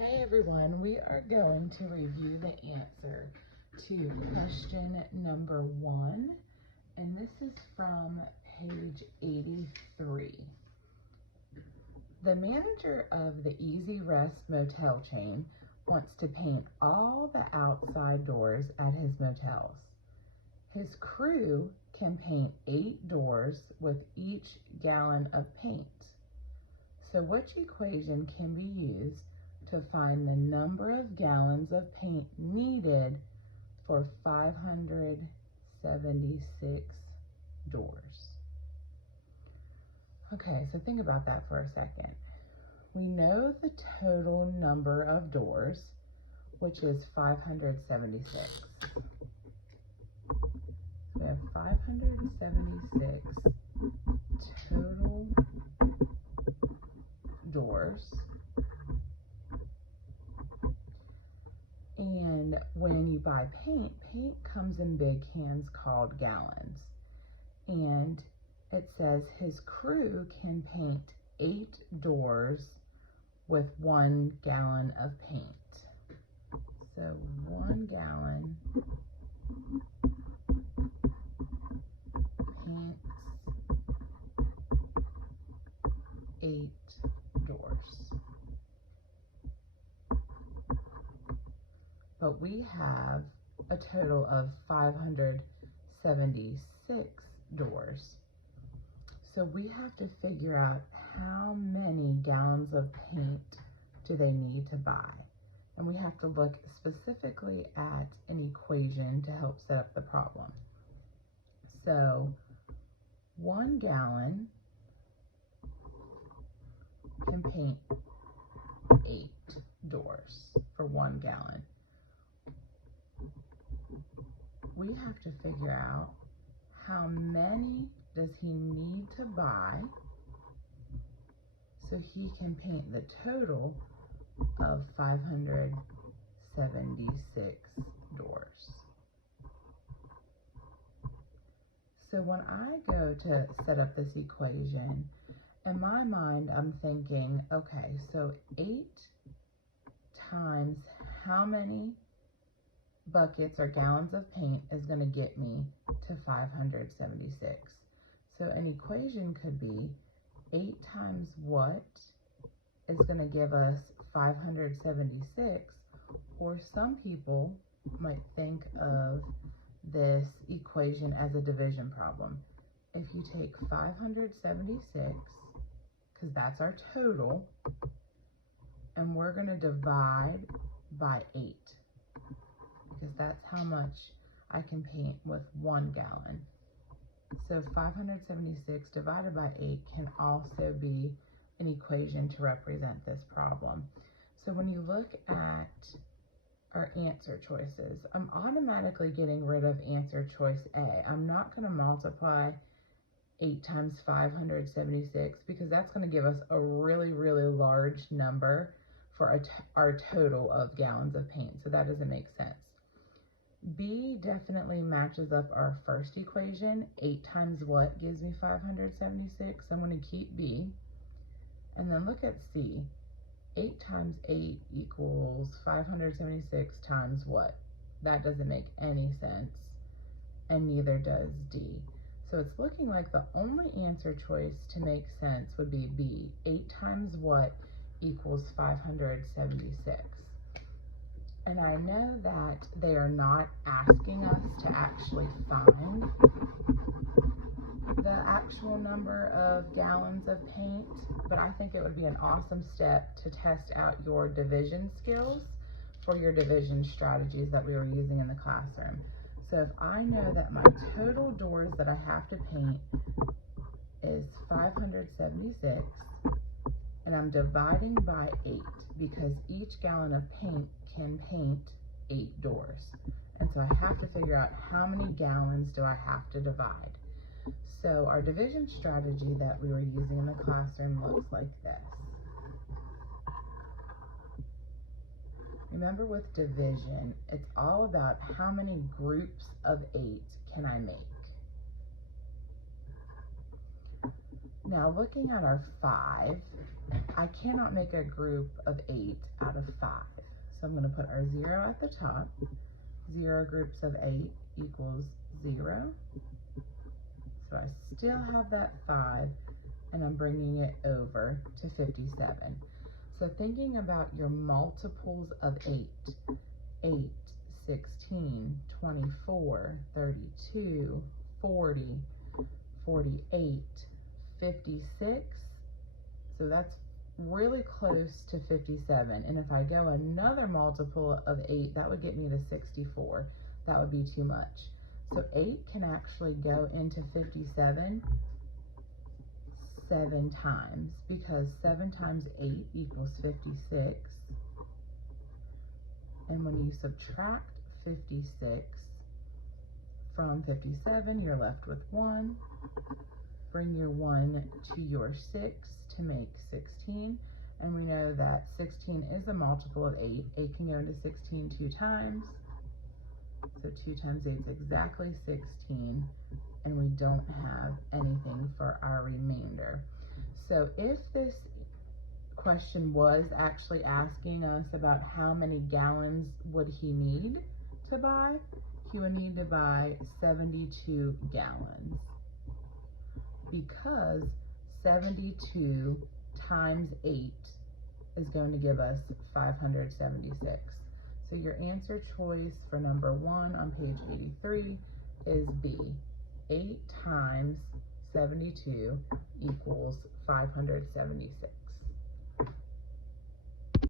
Hey everyone, we are going to review the answer to question number 1, and this is from page 83. The manager of the Easy Rest motel chain wants to paint all the outside doors at his motels. His crew can paint 8 doors with each gallon of paint. So which equation can be used to find the number of gallons of paint needed for 576 doors? Okay, so think about that for a second. We know the total number of doors, which is 576. We have 576 total doors. And when you buy paint, paint comes in big cans called gallons. And it says his crew can paint 8 doors with 1 gallon of paint. So 1 gallon paints 8 doors. But we have a total of 576 doors. So we have to figure out how many gallons of paint do they need to buy. And we have to look specifically at an equation to help set up the problem. So 1 gallon can paint 8 doors for 1 gallon. We have to figure out how many does he need to buy so he can paint the total of 576 doors. So when I go to set up this equation, in my mind I'm thinking, okay, so 8 times how many buckets or gallons of paint is going to get me to 576. So an equation could be 8 times what is going to give us 576, or some people might think of this equation as a division problem. If you take 576, because that's our total, and we're going to divide by 8. Because that's how much I can paint with 1 gallon. So 576 divided by 8 can also be an equation to represent this problem. So when you look at our answer choices, I'm automatically getting rid of answer choice A. I'm not going to multiply 8 times 576 because that's going to give us a really, really large number for our total of gallons of paint. So that doesn't make sense. B definitely matches up our first equation. 8 times what gives me 576? So I'm going to keep B. And then look at C. 8 times 8 equals 576 times what? That doesn't make any sense. And neither does D. So it's looking like the only answer choice to make sense would be B. 8 times what equals 576. And I know that they are not asking us to actually find the actual number of gallons of paint, but I think it would be an awesome step to test out your division skills for your division strategies that we were using in the classroom. So if I know that my total doors that I have to paint is 576, and I'm dividing by 8 because each gallon of paint can paint 8 doors. And so I have to figure out how many gallons do I have to divide. So our division strategy that we were using in the classroom looks like this. Remember, with division, it's all about how many groups of 8 can I make. Now looking at our 5, I cannot make a group of 8 out of 5. So I'm going to put our 0 at the top. 0 groups of 8 equals 0. So I still have that 5, and I'm bringing it over to 57. So thinking about your multiples of 8, 8, 16, 24, 32, 40, 48, 56. So that's really close to 57. And if I go another multiple of 8, that would get me to 64. That would be too much. So 8 can actually go into 57 7 times, because 7 times 8 equals 56. And when you subtract 56 from 57, you're left with 1. Bring your 1 to your 6 to make 16. And we know that 16 is a multiple of 8. 8 can go into 16 2 times. So 2 times 8 is exactly 16. And we don't have anything for our remainder. So if this question was actually asking us about how many gallons would he need to buy, he would need to buy 72 gallons, because 72 times 8 is going to give us 576. So your answer choice for number 1 on page 83 is B. 8 times 72 equals 576.